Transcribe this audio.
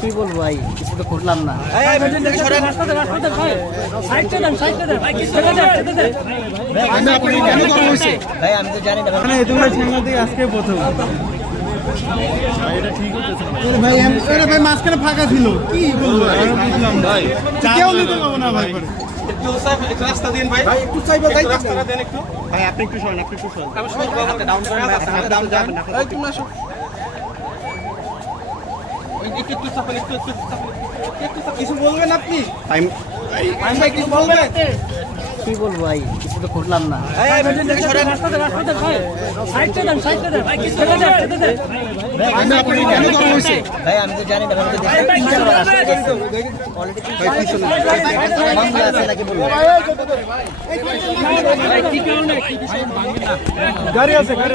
কি বলবো ভাই, কিছু তো করলাম না। ভাই আমি তো জানি না আজকে প্রথম ভাই মাঝখানে ফাঁকা ছিল, কি বলবো ভাই, কেউ নিতে পারবো না ভাই। রাস্তা দিন ভাই, একটু চাইবো রাস্তাটা দেন একটু ভাই। আপনি একটু সরেন, আপনি একটু সরেন। ডাউন করেন, ডাউন যাবেন। এই তুমি আসো, একটু চাপেন, একটু কিছু বলবেন আপনি? ভাই কিছু বলবেন? কি বলবো ভাই, কিছু তো করলাম না। ভাই আমি তো জানি না গাড়ি আছে, গাড়ি